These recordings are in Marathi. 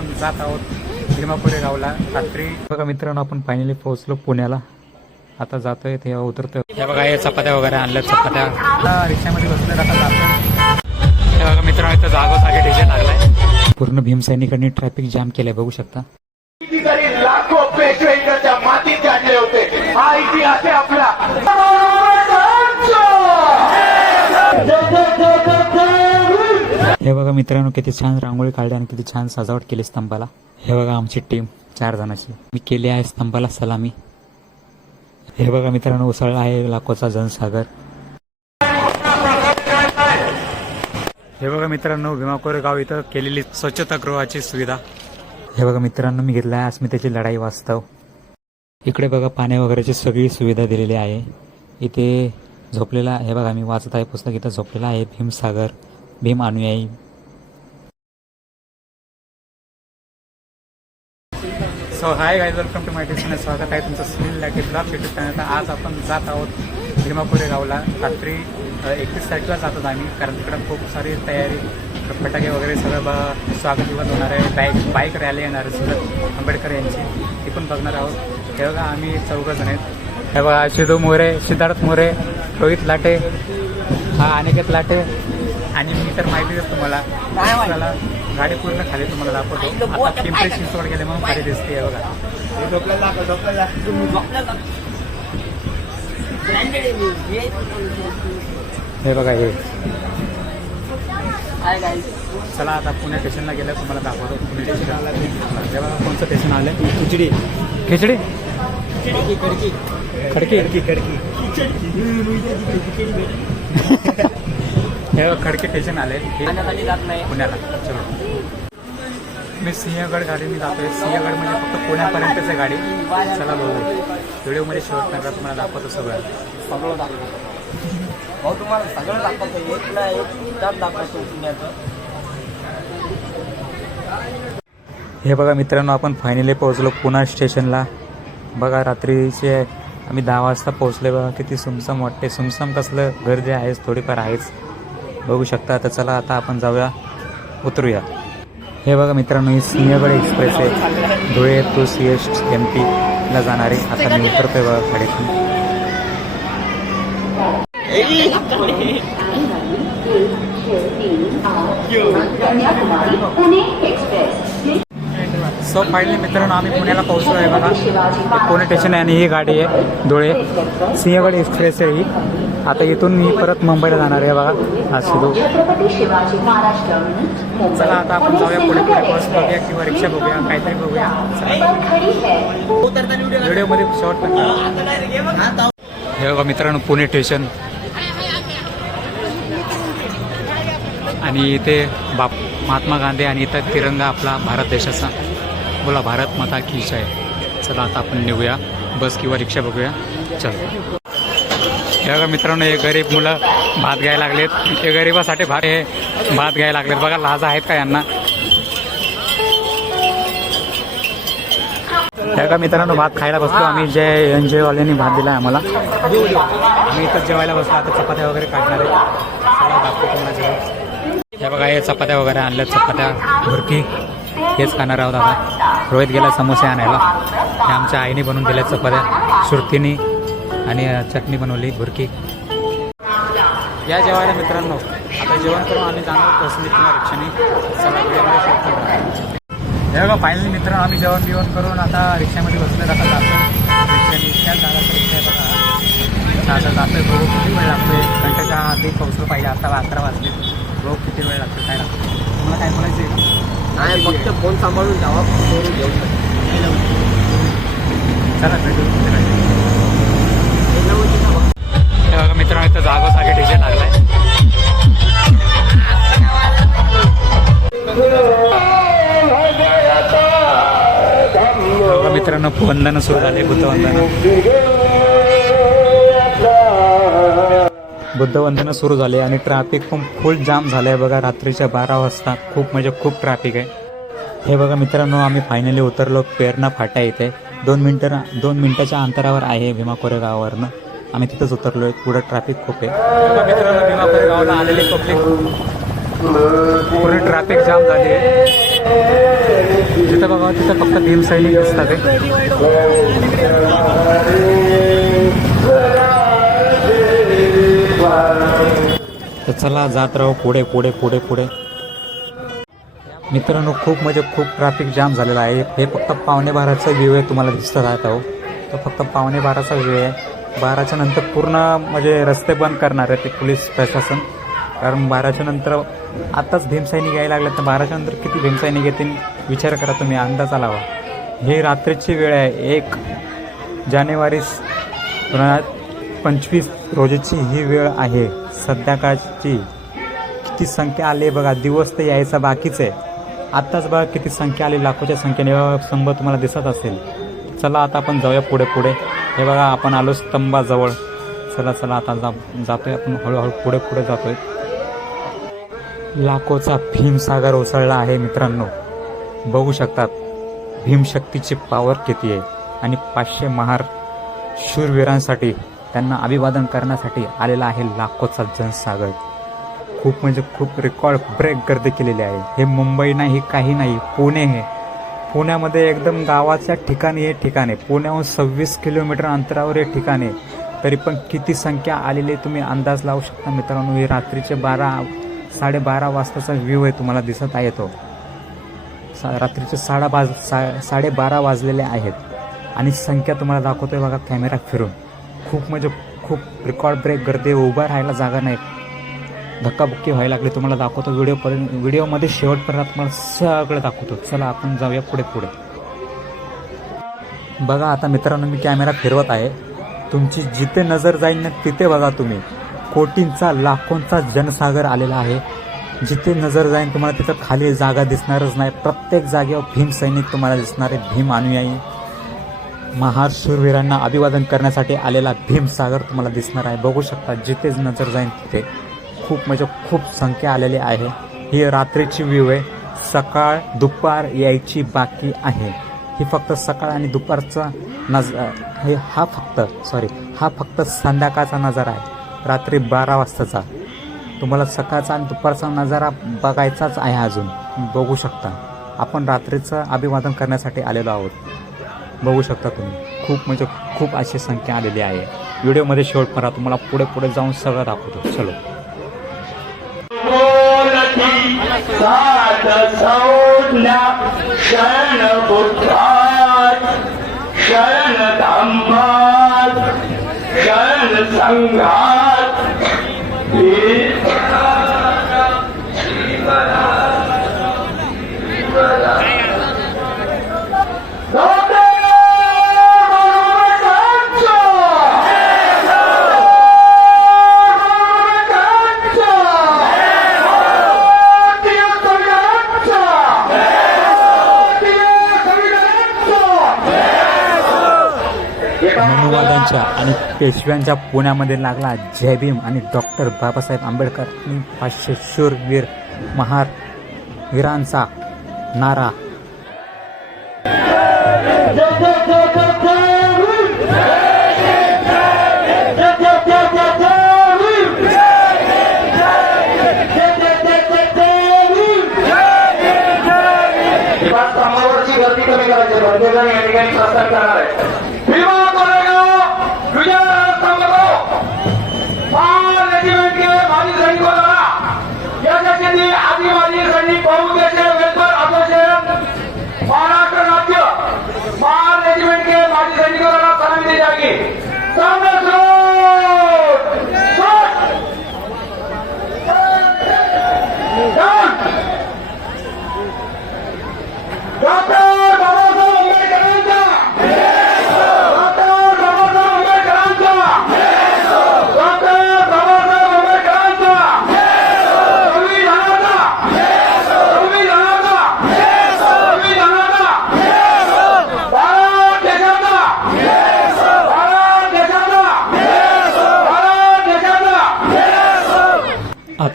आपण जात आहोत भीमापुरे गावला रात्री बघा मित्रांनो आपण फायनली पोहोचलो पुण्याला. आता जातोय ते उतरतोय. हे बघा हे चपात्या वगैरे आणल्या चपात्या. रिक्षामध्ये बसले आता जातोय. हे बघा मित्रांनो इथं जागोजागी डीजे लागलाय. पूर्ण भीमसैनिकांनी ट्रॅफिक जाम केलंय बघू शकता. लाखो पेशवे मातीत काढले होते. हा इतिहास आहे आपला. हे बघा मित्रांनो किती छान रांगोळी काढली आणि किती छान सजावट केली स्तंभाला. हे बघा आमची टीम चार जणांची. मी केली आहे स्तंभाला सलामी. हे बघा मित्रांनो उसळला आहे लाखोचा जनसागर. हे बघा मित्रांनो भीमाकोर गाव इथं केलेली स्वच्छतागृहाची सुविधा. हे बघा मित्रांनो मी घेतला आहे अस्मितेची लढाई वास्तव इकडे बघा पाण्या वगैरेची सगळी सुविधा दिलेली आहे. इथे झोपलेला हे बघा मी वाचत आहे पुस्तक इथं झोपलेला आहे भीमसागर. भीम अनुयायी. So hi guys welcome to my station स्वागत आहे तुमचं सुनील लाटे ब्लॉग युट्यूब चॅनलचा आज आपण जात आहोत भीमापुरे गावला. रात्री एकतीस तारखेला जातात आम्ही कारण तिकडं खूप सारी तयारी फटाके वगैरे सगळं बा स्वागत विगत होणार आहे. बाईक बाईक रॅली येणार आहे सुरत आंबेडकर यांची. ती पण बघणार आहोत. हे बघा आम्ही चौघ जण आहेत. हे बघा शिदू मोरे सिद्धार्थ मोरे रोहित लाटे हा अनिकेत लाटे आणि मी तर माहिती देतो तुम्हाला. गाडी पूर्ण खाली तुम्हाला दाखवतो. आता पिंपरी चिंचवड गेले म्हणून खाली दिसते हे बघा. हे बघा हे. चला आता पुणे स्टेशनला गेलं तुम्हाला दाखवतो. पुणे स्टेशनला हे बघा कोणतं स्टेशन आलं खिचडी. खिचडी? खडकी. खडकी. खडकी हे खडकी स्टेशन आले. हे पुण्याला. चलो. मी सिंहगड गाडीने जातोय. सिंहगड म्हणजे फक्त पुण्यापर्यंतच आहे गाडी. चला बघू. व्हिडिओमध्ये शेवट करता तुम्हाला दाखवतो सगळं. सगळं दाखवतो. भाऊ तुम्हाला सगळं दाखवतो. एक ना एक त्यात दाखवतो पुण्याचं. हे बघा मित्रांनो आपण फायनली पोहोचलो पुणा स्टेशनला बघा रात्रीचे आम्ही दहा वाजता पोहोचले बघा. किती सुमसम वाटते सुमसम कसलं गर्दी आहेच थोडीफार आहेच. बघू शकता. आता चला आता आपण जाऊया उतरूया. हे बघा मित्रांनो ही सिंहगड एक्सप्रेस आहे Dhule to C S M पीला जाणारे आता मी उतरतोय बघा खाडीतून सो फायनली मित्रांनो आम्ही पुण्याला पोहोचलो आहे बघा. पुणे स्टेशन आहे आणि ही गाडी आहे धुळे. सिंहगड एक्सप्रेस आहे ही. आता इथून मी परत मुंबईला जाणार आहे बघा. सुरू. टर्मिनस चला आता आपण जाऊया पुढे. पुढे बस बघूया किंवा रिक्षा बघूया काहीतरी बघूया. है. व्हिडिओमध्ये शॉर्ट हे बघा मित्रांनो पुणे स्टेशन आणि इथे बाप महात्मा गांधी आणि इथं तिरंगा आपला भारत देशाचा. बोला भारत माता की जय. चला आता आपण निघूया. बस किंवा रिक्षा बघूया. चल. हे बघा मित्रांनो हे गरीब मुलं भात घ्यायला लागलेत. हे गरिबासाठी भात हे भात घ्यायला लागलेत. बघा लाजा आहेत का यांना? हे का मित्रांनो भात खायला बसलो. आम्ही जे एन जी ओवाल्यांनी भात दिला आहे आम्हाला. आम्ही इथं जेवायला बसलो. आता चपात्या वगैरे काढणार आहे. हे बघा हे चपात्या वगैरे आणल्या चपात्या भुरकी हेच खाणार आहोत आता रोहित गेला समोसे आणायला. हे आमच्या आईने बनवून दिल्या चपात्या. सुरतीनी. आणि चटणी बनवली भुरकी या जेवायला मित्रांनो आता जेवण करून आम्ही जाणार किंवा रिक्षाने. हे बघा फायनली मित्रांनो आम्ही जेवण बिवण करून आता रिक्षामध्ये बसले आता जातो रिक्षाने त्या जागाचं रिक्षा बघा. आता जातोय बघू किती वेळ लागतोय. घंट्याच्या आधी पोहोचलो पाहिजे आता अकरा वाजले. बघू किती वेळ लागतो काय लागतो तुम्हाला काय बोलायचं आहे? नाही फक्त फोन सांभाळून जावा फोन घेऊन. चला भेटू कुठे नाही. हे नव्हतं ना फक्त. हे बघा मित्रांनो इथं जागोजागी डीजे लागलाय. मित्रांनो वंदन सुरू झाले बुद्ध वंदन. बुद्ध वंदन सुरू झाले आणि ट्रॅफिक पण फुल जाम झालंय बघा रात्रीच्या बारा वाजता. खूप म्हणजे खूप ट्रॅफिक आहे. हे बघा मित्रांनो आम्ही फायनली उतरलो पेरणा फाटा इथे. दोन मिनटं दोन मिनटाच्या अंतरावर आहे भीमा कोरेगावावरनं आम्ही तिथंच उतरलोय. पुढं ट्रॅफिक खूप आहे. मित्रांनो भीमा कोरेगावला आलेले पब्लिक पूर्ण ट्रॅफिक जाम झाली. तिथं बघा तिथं फक्त भीम सैनिक दिसतात तर चला जात राहू पुढे पुढे पुढे पुढे. मित्रांनो खूप म्हणजे खूप ट्रॅफिक जाम झालेला आहे. हे फक्त पावणे बाराचा व्ह्यू आहे तुम्हाला दिसत राहत आहो. तो फक्त पावणे बाराचा व्ह्यू आहे. बाराच्या नंतर पूर्ण म्हणजे रस्ते बंद करणार आहे ते पोलीस प्रशासन. कारण बाराच्या नंतर आत्ताच भीमसैनिक यायला लागले तर बाराच्या नंतर किती भीमसैनिक येतील विचार करा तुम्ही अंदाज लावा. ही रात्रीची वेळ आहे. एक जानेवारी दोन हजार पंचवीस रोजीची ही वेळ आहे. संध्याकाळची किती संख्या आली आहे बघा. दिवस तर यायचा बाकीच आहे. आत्ताच बघा किती संख्या आली. लाखोच्या संख्येने. बघा तुम्हाला दिसत असेल. चला आता आपण जाऊया पुढे पुढे. हे बघा आपण आलो स्तंभाजवळ. चला चला आता जा जातोय आपण हळूहळू पुढे पुढे जातोय. लाखोचा भीमसागर ओसळला आहे मित्रांनो. बघू शकतात भीमशक्तीची पावर किती आहे. आणि पाचशे महार शूरवीरांसाठी त्यांना अभिवादन करण्यासाठी आलेला आहे लाखोचा जनसागर. खूप म्हणजे खूप रेकॉर्ड ब्रेक गर्दी केलेली आहे. हे मुंबई नाही काही नाही पुणे हे. पुण्यामध्ये एकदम गावाच्या ठिकाणी हे ठिकाण आहे. पुण्याहून सव्वीस किलोमीटर अंतरावर हे ठिकाण आहे. तरी पण किती संख्या आलेली तुम्ही अंदाज लावू शकता मित्रांनो? हे रात्रीचे बारा साडेबारा वाजताचा व्ह्यू आहे तुम्हाला दिसत आहे तो. सा रात्रीचे साडा बाज सा साडेबारा वाजलेले आहेत. आणि संख्या तुम्हाला दाखवतोय बघा कॅमेरा फिरून. खूप म्हणजे खूप रेकॉर्ड ब्रेक गर्दी उभा राहायला जागा नाही. धक्काबुक्की व्हायला लागली तुम्हाला दाखवतो व्हिडिओपर्यंत व्हिडिओमध्ये शेवटपर्यंत तुम्हाला सगळं दाखवतो. चला आपण जाऊया पुढे पुढे. बघा आता मित्रांनो मी कॅमेरा फिरवत आहे. तुमची जिथे नजर जाईल ना तिथे बघा तुम्ही. कोटींचा लाखोंचा जनसागर आलेला आहे. जिथे नजर जाईल तुम्हाला तिथं खाली जागा दिसणारच नाही. प्रत्येक जागेवर भीम सैनिक तुम्हाला दिसणारे भीम अनुयायी. महार शूरवीरांना अभिवादन करण्यासाठी आलेला भीमसागर तुम्हाला दिसणार आहे. बघू शकता जिथेच नजर जाईल तिथे. खूप म्हणजे खूप संख्या आलेली आहे. ही रात्रीची व्ह्यू आहे. सकाळ दुपार यायची बाकी आहे. ही फक्त सकाळ आणि दुपारचा नज हे हा फक्त सॉरी हा फक्त संध्याकाळचा नजारा आहे. रात्री बारा वाजताचा. तुम्हाला सकाळचा आणि दुपारचा नजारा बघायचाच आहे अजून. बघू शकता. आपण रात्रीचं अभिवादन करण्यासाठी आलेलो आहोत. बघू शकता तुम्ही. खूप म्हणजे खूप अशी संख्या आलेली आहे. व्हिडिओमध्ये शेवटपर्यंत तुम्हाला पुढे पुढे जाऊन सगळं दाखवतो. चलो. صعد صوتنا شانة بطار شانة عمار شانة سنغار. पेशव्यांच्या पुण्यामध्ये लागला जय भीम आणि डॉक्टर बाबासाहेब आंबेडकर आणि पाचशे शूरवीर महार वीरांचा नारा.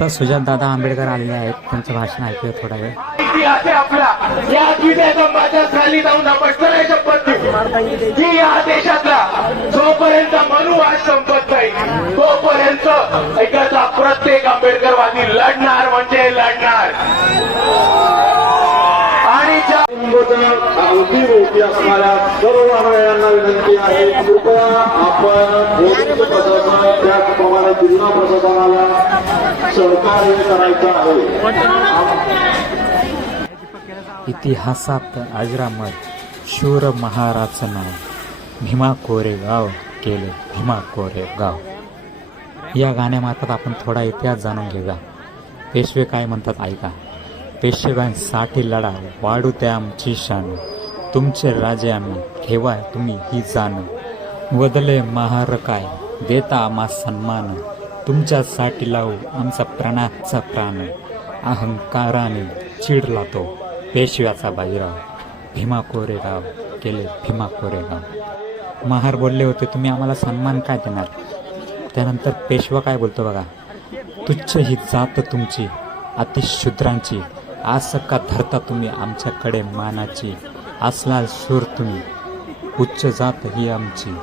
आता सुजात दादा आंबेडकर आलेले आहेत. त्यांचं भाषण ऐकूया थोडा वेळ. इतिहास आहे आपला. या की देशातला जोपर्यंत मनुवाद संपत नाही तोपर्यंत ऐकायचा प्रत्येक आंबेडकरवादी लढणार म्हणजे लढणार. आणि असणाऱ्या सर्व विनंती आहे कृपया आपण त्याचप्रमाणे जिल्हा प्रशासनाला सहकार्य करायचं आहे इतिहासात अजरामर शूर महाराजचं नाव भीमा कोरेगाव केले. भीमा कोरेगाव. या गाण्यामार्फत आपण थोडा इतिहास जाणून घेऊया. पेशवे काय म्हणतात ऐका. पेशव्यांसाठी लढा वाढू त्या आमची शान. तुमचे राजे आम्ही ठेवा तुम्ही ही जाण. वदले महार काय देता आम्हा सन्मान. तुमच्यासाठी लावू आमचा प्राणाचा प्राण अहंकाराने चिडला तो पेशव्याचा बाजीराव. भीमा कोरेगाव केले भीमा कोरेगाव महार बोलले होते तुम्ही आम्हाला सन्मान काय देणार? त्यानंतर पेशवा काय बोलतो बघा तुच्छ ही जात तुमची अतिशूद्रांची आस का धरता तुम्ही आमच्याकडे मानाची असला शूर तुम्ही उच्च जात ही आमची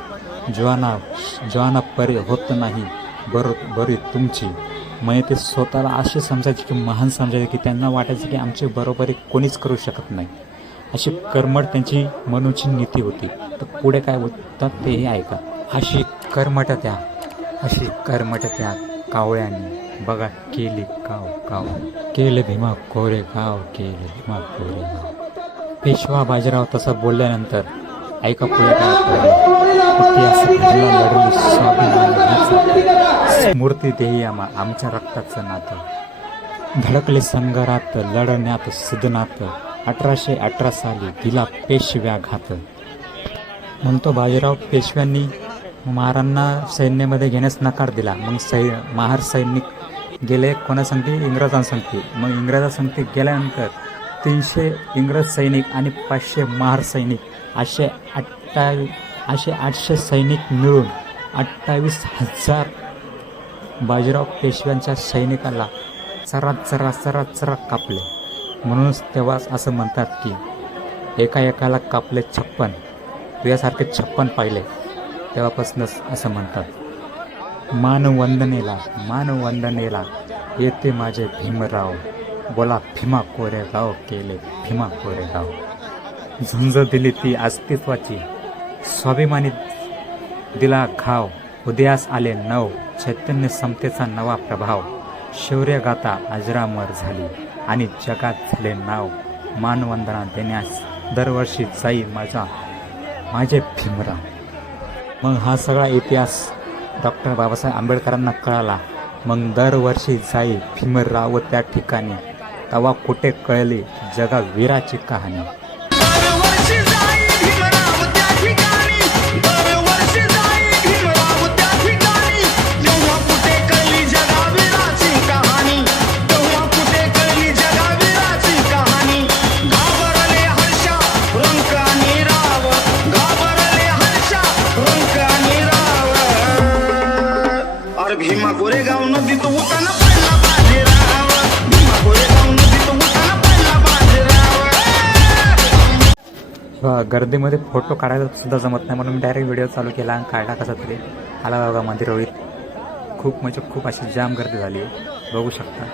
ज्वाना ज्वाना परे होत नाही बरोबरी तुमची. म्हणजे ते स्वतःला असे समजायचे की महान समजायचे की त्यांना वाटायचं की आमची बरोबरी कोणीच करू शकत नाही. अशी कर्मट त्यांची मनूची नीती होती. तर पुढे काय होतात तेही ऐका. अशी कर्मट त्या अशी कर्मट त्या कावळ्याने. बघा केली काव काव. केले भीमा कोरे गाव केले भीमा कोरे गाव पेशवा बाजीराव तसं बोलल्यानंतर ऐका पुढे स्वाभिमानाचा. स्मृती देही आमच्या रक्ताचं नातं. धडकले संगरात लढण्यात सुदनात अठराशे अठरा साली दिला पेशव्या घात. म्हणतो बाजीराव पेशव्यांनी महारांना सैन्यामध्ये घेण्यास नकार दिला. मग सै महार सैनिक गेले कोणासंगती इंग्रजांसंगती मग इंग्रजांसंगती गेल्यानंतर तीनशे इंग्रज सैनिक आणि पाचशे महार सैनिक असे अठ्ठावी असे आठशे सैनिक मिळून अठ्ठावीस हजार बाजीराव पेशव्यांच्या सैनिकाला चरा चरा चरा चरा कापले. म्हणूनच तेव्हाच असं म्हणतात की एका एकाला कापले छप्पन. तुझ्यासारखे छप्पन पाहिले. तेव्हापासूनच असं म्हणतात. मानवंदनेला मानवंदनेला येते माझे भीमराव. बोला भीमा कोरेगाव केले भीमा कोरेगाव. झुंज दिली ती अस्तित्वाची. स्वाभिमानी दिला घाव उदयास आले नव चैतन्य समतेचा नवा प्रभाव. शौर्यगाथा अजरामर झाली आणि जगात झाले नाव. मानवंदना देण्यास दरवर्षी जाई माझा माझे भीमराव. मग हा सगळा इतिहास डॉक्टर बाबासाहेब आंबेडकरांना कळाला. मग दरवर्षी जाई भीमराव त्या ठिकाणी. तवा कुठे कळली जगा वीराची कहाणी? गर्दीमध्ये फोटो काढायला सुद्धा जमत नाही म्हणून मी डायरेक्ट व्हिडिओ चालू केला आणि काढला कसा तरी. आला बघा रोहित. खूप म्हणजे खूप अशी जाम गर्दी झाली. आहे बघू शकता.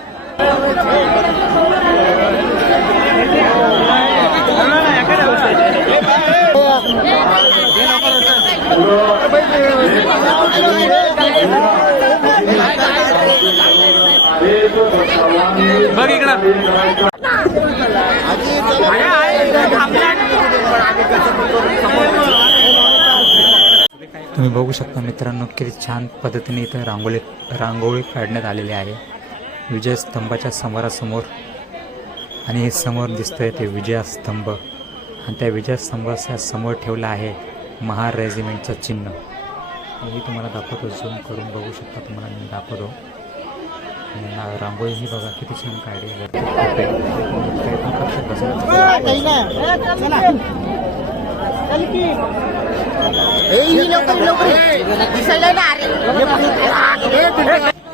बघ इकडं तुम्ही बघू शकता मित्रांनो किती छान पद्धतीने इथं रांगोळी रांगोळी काढण्यात आलेली आहे विजयस्तंभाच्या समोरासमोर आणि हे समोर दिसतंय ते विजयस्तंभ आणि त्या विजयस्तंभाच्या समोर ठेवलं आहे महार रेजिमेंटचं चिन्ह हेही तुम्हाला दाखवतो झूम करून बघू शकता तुम्हाला मी दाखवतो रांगोळी ही बघा किती छान काढली आहे. प्रयत्न.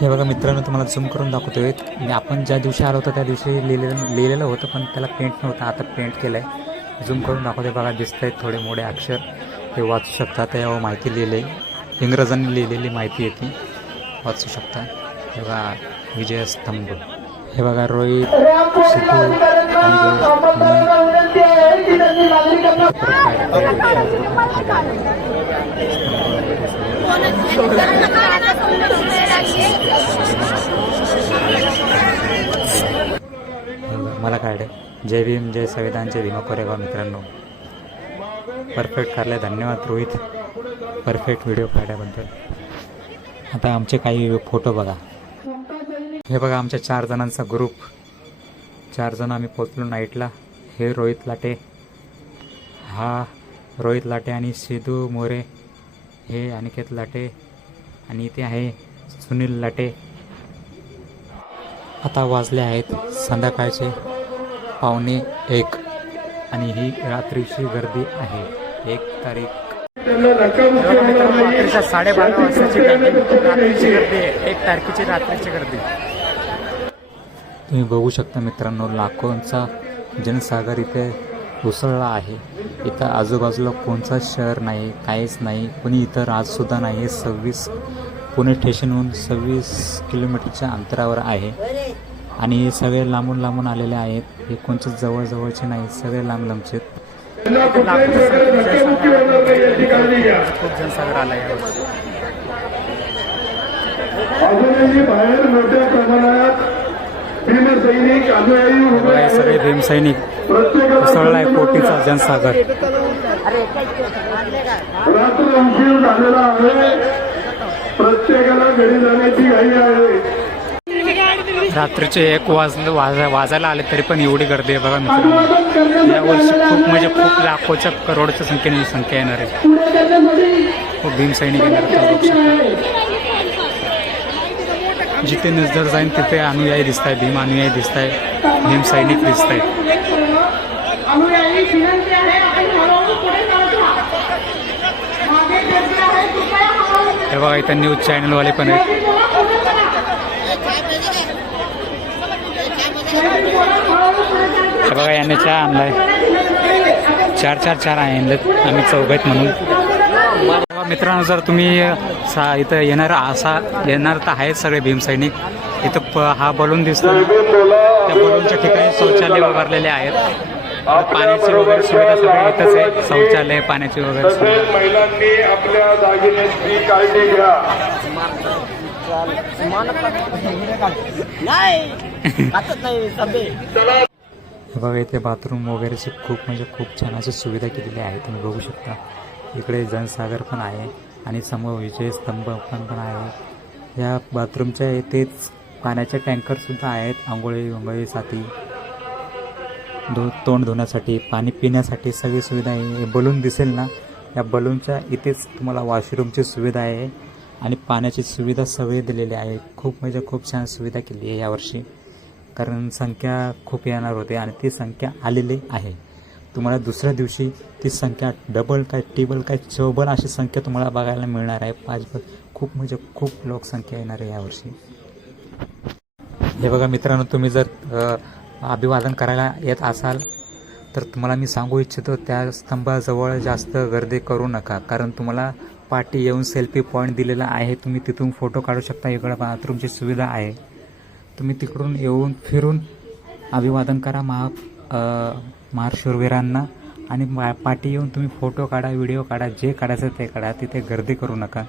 हे बघा मित्रांनो तुम्हाला झूम करून दाखवतोय. मी आपण ज्या दिवशी आलो होतो त्या दिवशी लिहिलेलं लिहिलेलं होतं पण त्याला पेंट नव्हतं. आता पेंट केलं आहे झूम करून दाखवतोय. बघा दिसत आहेत थोडे मोठे अक्षर. ते वाचू शकता. त्यावर माहिती लिहिली आहे इंग्रजांनी लिहिलेली माहिती आहे ती. वाचू शकता. हे बघा विजयस्तंभ. हे बघा रोहित सिद्धू आणि मी मला काढे जय भीम जय संविधान जय भीमा कोरेगाव मित्रांनो. परफेक्ट काढले धन्यवाद रोहित. परफेक्ट व्हिडिओ काढल्याबद्दल आता आमचे काही फोटो बघा. हे बघा आमच्या चार जणांचा ग्रुप चार जण आम्ही पोचलो नाईटला हे रोहित लाटे. हा रोहित लाटे आणि सिद्धू मोरे हे अनिकेत लाटे आणि इथे आहे सुनील लाटे. आता वाजले आहेत संध्याकाळचे पावणे एक आणि ही रात्रीची गर्दी आहे. एक तारीख. रात्रीच्या साडेबारा वाजताची गर्दी. रात्रीची गर्दी आहे. एक तारखेची रात्रीची गर्दी. तुम्ही बघू शकता मित्रांनो लाखोंचा जनसागर इथे उसळला आहे. इथं आजूबाजूला कोणचा शहर नाही काहीच नाही कोणी इथं राजसुद्धा नाही. सव्वीस पुणे स्टेशनहून सव्वीस किलोमीटरच्या अंतरावर आहे. आणि हे सगळे लांबून लांबून आलेले आहेत. हे कोणच्याच जवळजवळचे नाही सगळे लांब लांबचे खूप जनसागर आला यावर्षी अजूनही बाहेर मोठ्या प्रमाणात भीमसैनिक अनुयायी उभे बघा सगळे. भीमसैनिक उसळलाय कोटीचा जनसागर. रात्र उशीर झालेला आहे. प्रत्येकाला घरी जाण्याची घाई आहे. रात्रीचे एक वाजा वाजायला आले तरी पण एवढी गर्दी आहे बघा मित्रांनो. यावर्षी खूप म्हणजे खूप लाखोच्या करोडच्या संख्येने संख्या येणार आहे. खूप भीमसैनिक येणार आहेत, तुम्ही बघू शकता. जिथे नजर जाईल तिथे अनुयायी दिसत आहे भीम अनुयायी दिसत आहे भीम सैनिक दिसत आहे हे बघा इथं न्यूज चॅनलवाले पण आहेत. हे बघा याने चहा आणलाय. चार चार चार आहे आणलेत. आम्ही चौघात म्हणून. तेव्हा मित्रांनो जर तुम्ही सा इथं येणार असा येणार तर आहेत सगळे भीमसैनिक इथं प हा बलून दिसतो त्या बलूनच्या ठिकाणी शौचालय उभारलेले आहेत. पाण्याची वगैरे सुविधा सगळी इथंच आहे. शौचालय पाण्याची वगैरे सुविधा. महिलांनी आपल्या दागिन्याची काळजी घ्या. बघा इथे बाथरूम वगैरेची खूप म्हणजे खूप छान अशी सुविधा केलेली आहे तुम्ही बघू शकता. इकडे जनसागर पण आहे आणि समोर विजय स्तंभ पण पण आहे. या बाथरूमच्या इथेच पाण्याचे टँकरसुद्धा आहेत आंघोळी वंगोळीसाठी धु तोंड धुण्यासाठी पाणी पिण्यासाठी सगळी सुविधा आहे. हे बलून दिसेल ना? या बलूनच्या इथेच तुम्हाला वॉशरूमची सुविधा आहे आणि पाण्याची सुविधा सगळी दिलेली आहे. खूप म्हणजे खूप छान सुविधा केली आहे यावर्षी. कारण संख्या खूप येणार होते आणि ती संख्या आलेली आहे. तुम्हाला दुसऱ्या दिवशी ती संख्या डबल काय टेबल काय चौबल अशी संख्या तुम्हाला बघायला मिळणार आहे. पाच खूप म्हणजे खूप लोकसंख्या येणार आहे यावर्षी. हे बघा मित्रांनो तुम्ही जर अभिवादन करायला येत असाल तर तुम्हाला मी सांगू इच्छितो त्या स्तंभाजवळ जास्त गर्दी करू नका. कारण तुम्हाला पाठी येऊन सेल्फी पॉईंट दिलेला आहे. तुम्ही तिथून फोटो काढू शकता. इकडं बाथरूमची सुविधा आहे. तुम्ही तिकडून येऊन फिरून अभिवादन करा. महा अ, आणि मा- पाठी येऊन तुम्ही फोटो काढा व्हिडिओ काढा जे काढायचं ते काढा तिथे गर्दी करू नका.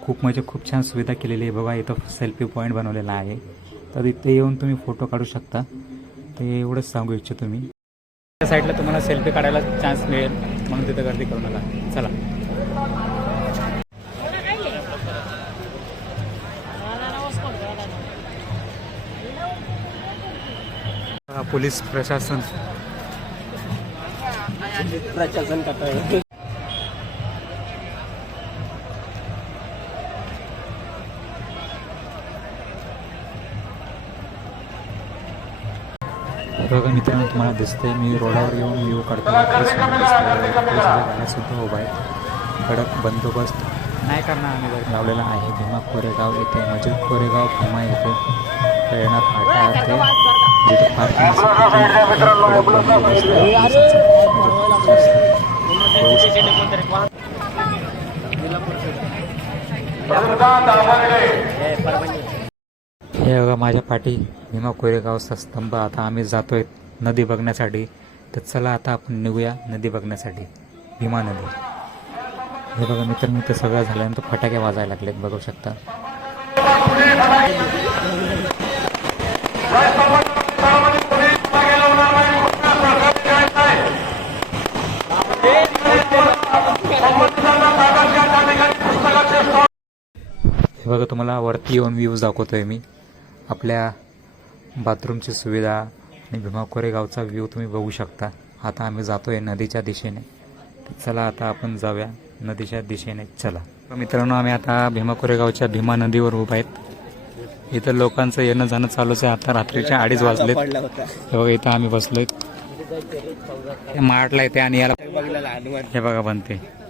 खूप म्हणजे खूप छान सुविधा केलेली आहे बघा इथं सेल्फी पॉईंट बनवलेला आहे. तर इथे येऊन तुम्ही फोटो काढू शकता. ते एवढंच सांगू इच्छितो मी. त्या साईडला तुम्हाला सेल्फी काढायला चान्स मिळेल म्हणून तिथे गर्दी करू नका. चला. पोलीस प्रशासन प्रशासन करतोय. बघा मित्रांनो तुम्हाला दिसतंय मी रोडावर येऊन व्ह्यू काढताना गाड्यासुद्धा उभा आहेत कडक बंदोबस्त नाही करणार आम्ही लावलेला आहे. भीमा कोरेगाव येथे म्हणजे कोरेगाव भीमा येथे प्रेरणा फाटा ते जिथे पार्किंग हे बघा माझ्या पाठी भीमा कोरेगावचा स्तंभ. आता आम्ही जातोय नदी बघण्यासाठी. तर चला आता आपण निघूया नदी बघण्यासाठी. भीमा नदी. हे बघा मित्र मित्र सगळं झाल्यानंतर फटाके वाजायला लागलेत बघू शकता. हे बघा तुम्हाला वरती येऊन व्ह्यूज दाखवतोय मी. आपल्या बाथरूमची सुविधा आणि भीमा कोरेगावचा व्ह्यू तुम्ही बघू शकता. आता आम्ही जातोय नदीच्या दिशेने. चला आता आपण जाऊया नदीच्या दिशेने. चला. तर मित्रांनो आम्ही आता भीमा कोरेगावच्या भीमा नदीवर उभा आहेत. इथं लोकांचं येणं जाणं चालूच आहे. आता रात्रीच्या अडीच वाजलेत. हे बघा इथं आम्ही बसलोय. मार्टला येते आणि याला हे बघा बनते.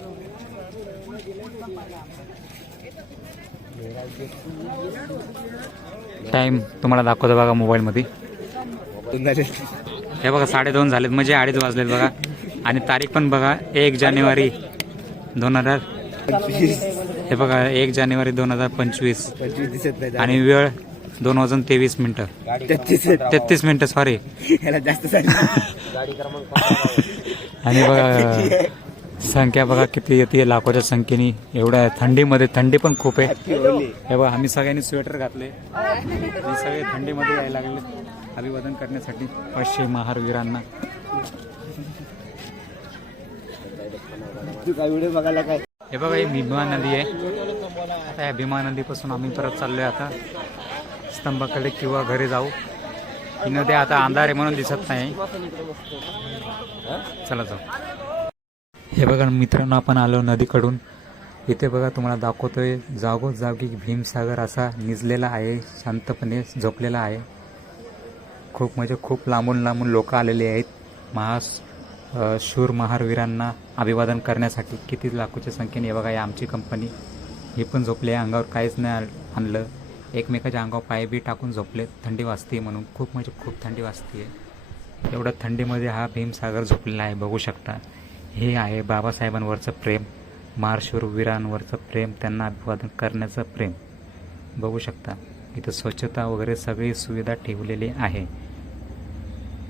टाइम तुम्हाला दाखवतो बघा मोबाईलमध्ये. हे बघा साडेदोन झालेत. म्हणजे अडीच वाजलेत बघा. आणि तारीख पण बघा एक जानेवारी दोन हजार हे बघा एक जानेवारी दोन हजार पंचवीस. आणि वेळ दोन वाजून तेवीस मिनिटं. तेहतीस मिनिटं सॉरी आणि बघा संख्या बघा किती येते लाखोच्या संख्येने. एवढ्या थंडीमध्ये थंडी पण खूप आहे. हे बघा आम्ही सगळ्यांनी स्वेटर घातले. आणि सगळे थंडीमध्ये यायला लागले. अभिवादन करण्यासाठी पाचशे महारवीरांना हे बघा ही भीमा नदी आहे. आता या भीमा नदीपासून आम्ही परत चाललोय आता. स्तंभाकडे किंवा घरी जाऊ. ही नदी आता अंधार आहे म्हणून दिसत नाही. चला जाऊ. हे बघा मित्रांनो आपण आलो नदीकडून. इथे बघा तुम्हाला दाखवतोय जागोजागी भीमसागर असा निजलेला आहे शांतपणे झोपलेला आहे. खूप म्हणजे खूप लांबून लांबून लोक आलेले आहेत. महा शूर महारवीरांना अभिवादन करण्यासाठी किती लाखोच्या संख्येने बघा ही आमची कंपनी ही पण झोपली आहे अंगावर काहीच नाही आणलं. एकमेकाच्या अंगावर पाय बी टाकून झोपले. थंडी वाजते म्हणून. खूप म्हणजे खूप थंडी वाजते आहे एवढ्या थंडीमध्ये हा भीमसागर झोपलेला आहे बघू शकता. हे आहे बाबासाहेबांवरचं प्रेम. महारशूर वीरांवरचं प्रेम त्यांना अभिवादन करण्याचं प्रेम. बघू शकता इथं स्वच्छता वगैरे सगळी सुविधा ठेवलेली आहे.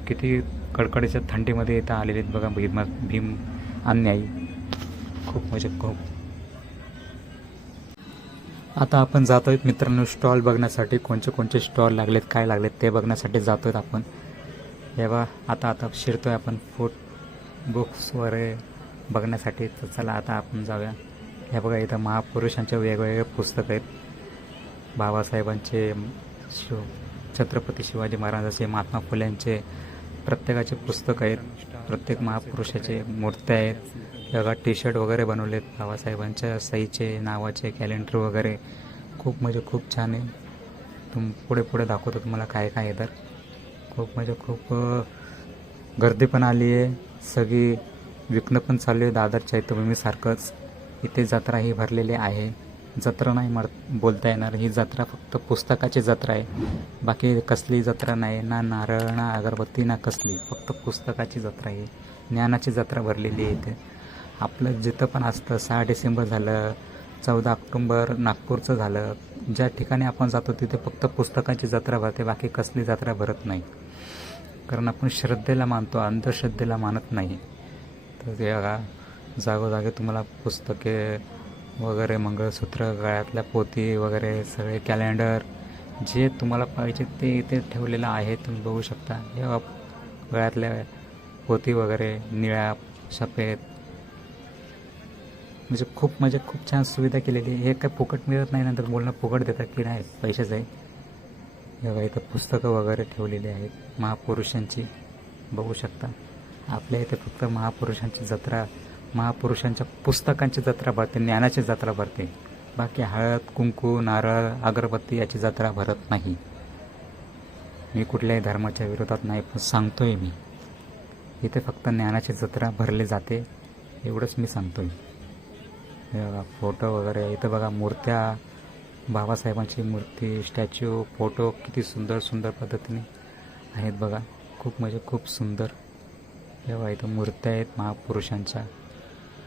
किती कडकडीच्या थंडीमध्ये इथं आलेले आहेत बघा भीम भीम अन्यायी. खूप म्हणजे खूप. आता आपण जातो जातोय मित्रांनो स्टॉल बघण्यासाठी. कोणते कोणते स्टॉल लागलेत काय लागलेत ते बघण्यासाठी जातो जातोय आपण. हे बघा आता आता आहे आपण. फूट बुक्स वगैरे बघण्यासाठी तर चला आता आपण जाऊया. हे बघा इथं महापुरुषांचे वेगवेगळे पुस्तक आहेत. बाबासाहेबांचे शिव छत्रपती शिवाजी महाराजांचे महात्मा फुल्यांचे प्रत्येकाचे पुस्तक आहेत. प्रत्येक महापुरुषाचे मूर्त्या आहेत. बघा टी शर्ट वगैरे बनवलेत बाबासाहेबांच्या सईचे नावाचे कॅलेंडर वगैरे. खूप म्हणजे खूप छान आहे. तुम पुढे पुढे दाखवतो तुम्हाला काय काय आहे तर. खूप म्हणजे खूप गर्दी पण आली आहे. सगळी विकणं पण चालू आहे दादर चैत्यभूमीसारखंच. इथे जत्रा ही भरलेली आहे. जत्रा नाही मर बोलता येणार. ही जत्रा फक्त पुस्तकाची जत्रा आहे. बाकी कसली जत्रा नाही. ना नारळ ना अगरबत्ती ना कसली. फक्त पुस्तकाची जत्रा आहे. ज्ञानाची जत्रा भरलेली आहे इथे. आपलं जिथं पण असतं सहा डिसेंबर झालं चौदा ऑक्टोंबर नागपूरचं झालं ज्या ठिकाणी आपण जातो तिथे फक्त पुस्तकाची जत्रा भरते. बाकी कसली जत्रा भरत नाही. कारण आपण श्रद्धेला मानतो अंधश्रद्धेला मानत नाही. तर ते जागोजागी तुम्हाला पुस्तके वगैरे मंगळसूत्र गळ्यातल्या पोती वगैरे सगळे कॅलेंडर जे तुम्हाला पाहिजे ते इथे ठेवलेलं आहे तुम्ही बघू शकता. या गळ्यातल्या पोती वगैरे निळ्या सफेद. म्हणजे खूप म्हणजे खूप छान सुविधा केलेली हे काय फुकट मिळत नाही नंतर बोलणं फुकट देतात की नाही पैसेच आहे. हे बघा इथं पुस्तकं वगैरे ठेवलेली आहेत. महापुरुषांची. बघू शकता. आपल्या इथे फक्त महापुरुषांची जत्रा महापुरुषांच्या पुस्तकांची जत्रा भरते ज्ञानाची जत्रा भरते. बाकी हळद कुंकू नारळ अगरबत्ती याची जत्रा भरत नाही. मी कुठल्याही धर्माच्या विरोधात नाही पण सांगतोय मी. इथे फक्त ज्ञानाची जत्रा भरली जाते एवढंच मी सांगतोय. हे बघा फोटो वगैरे इथं बघा मूर्त्या बाबासाहेबांची मूर्ती स्टॅच्यू फोटो किती सुंदर सुंदर पद्धतीने आहेत बघा. खूप म्हणजे खूप सुंदर. तेव्हा इथं मूर्त्या आहेत महापुरुषांच्या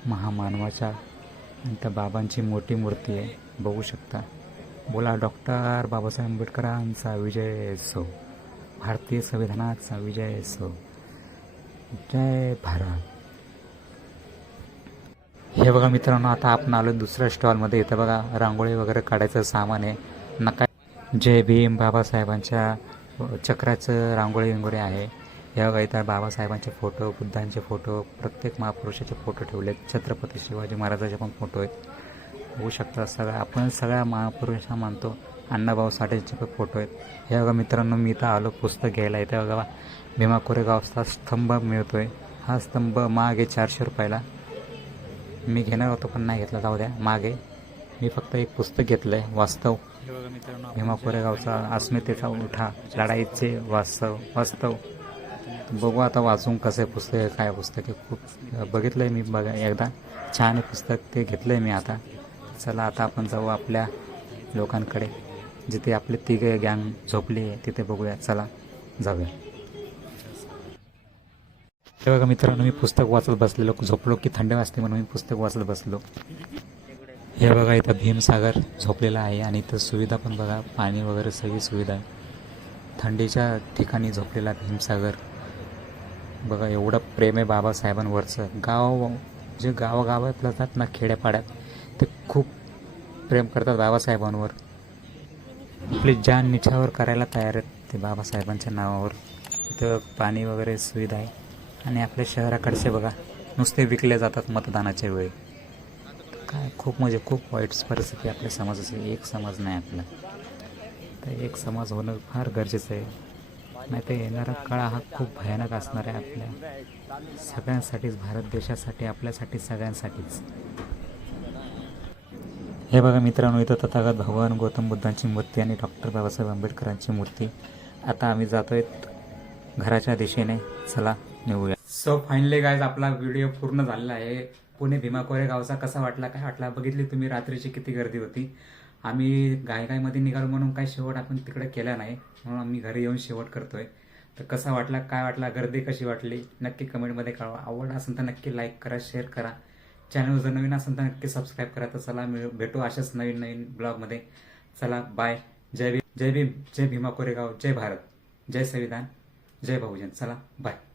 महामानवाच्या. आणि त्या बाबांची मोठी मूर्ती आहे. बघू शकता. बोला डॉक्टर बाबासाहेब आंबेडकरांचा विजय असो भारतीय संविधानाचा विजय असो जय भारत. हे बघा मित्रांनो आता आपण आलो दुसऱ्या स्टॉलमध्ये इथं बघा रांगोळी वगैरे काढायचं सामान आहे. नका जय भीम बाबासाहेबांच्या चक्राचं रांगोळी विंगोळी आहे. हे बघा इथं बाबासाहेबांचे फोटो बुद्धांचे फोटो प्रत्येक महापुरुषाचे फोटो ठेवले आहेत छत्रपती शिवाजी महाराजाचे पण फोटो आहेत. होऊ शकतात सगळ्या आपण सगळ्या महापुरुषा मानतो. अण्णाभाऊ साठेचे पण फोटो आहेत. हे बघा मित्रांनो मी इथं आलो पुस्तक घ्यायला. इथे बघा भीमा कोरेगावचा स्तंभ मिळतो आहे हा स्तंभ मागे चारशे रुपयाला. मी घेणार होतो पण नाही घेतला. जाऊ द्या मागे. मी फक्त एक पुस्तक घेतलं आहे वास्तव भीमा कोरेगावचा अस्मितेचा उठा लढाईचे वास्तव वास्तव. बघू आता वाचून कसं आहे पुस्तक आहे, काय पुस्तक आहे खूप बघितलं आहे मी बघा एकदा. छान आहे पुस्तक ते घेतलं आहे मी आता. चला आता आपण जाऊ आपल्या लोकांकडे. जिथे आपले तिघे गँग झोपली आहे तिथे बघूया. चला जाऊया. हे बघा मित्रांनो मी पुस्तक वाचत बसलेलो. झोपलो की थंडी वाजते म्हणून मी पुस्तक वाचत बसलो. हे बघा इथं भीमसागर झोपलेला आहे आणि इथं सुविधा पण बघा पाणी वगैरे सगळी सुविधा आहे. थंडीच्या ठिकाणी झोपलेला भीमसागर. बघा एवढं प्रेम आहे बाबासाहेबांवरचं. गाव जे गावागावात जातात ना खेड्यापाड्यात ते खूप प्रेम करतात बाबासाहेबांवर. आपली जान निछावर करायला तयार आहेत ते बाबासाहेबांच्या नावावर. इथं पाणी वगैरे सुविधा आहे. आणि आपल्या शहराकडचे बघा नुसते विकले जातात मतदानाच्या वेळी. काय खूप म्हणजे खूप वाईट परिस्थिती आपल्या समाजाची. एक समाज नाही आपला. तर एक समाज होणं फार गरजेचं आहे. नाही तर येणारा काळ हा खूप भयानक असणार आहे आपल्या. सगळ्यांसाठीच भारत देशासाठी आपल्यासाठी सगळ्यांसाठीच. हे बघा मित्रांनो इथं तथागत भगवान गौतम बुद्धांची मूर्ती आणि डॉक्टर बाबासाहेब आंबेडकरांची मूर्ती. आता आम्ही जातो आहेत घराच्या दिशेने. चला निघूया. सो फायनली गायज आपला व्हिडिओ पूर्ण झालेला आहे. पुणे भीमा कोरेगावचा कसा वाटला काय वाटला बघितली तुम्ही रात्रीची किती गर्दी होती. आम्ही गायगायमध्ये निघालो म्हणून काय शेवट आपण तिकडे केला नाही. म्हणून आम्ही घरी येऊन शेवट करतोय. तर कसा वाटला काय वाटला गर्दी कशी वाटली नक्की कमेंटमध्ये कळवा. आवड असेल तर नक्की लाईक करा शेअर करा. चॅनल जर नवीन असेल तर नक्की सबस्क्राईब करा. तर चला मिळू भेटू अशाच नवीन नवीन ब्लॉगमध्ये चला बाय जय भीम जय भीम जय भीमा कोरेगाव. जय भारत. जय संविधान. जय बहुजन. चला बाय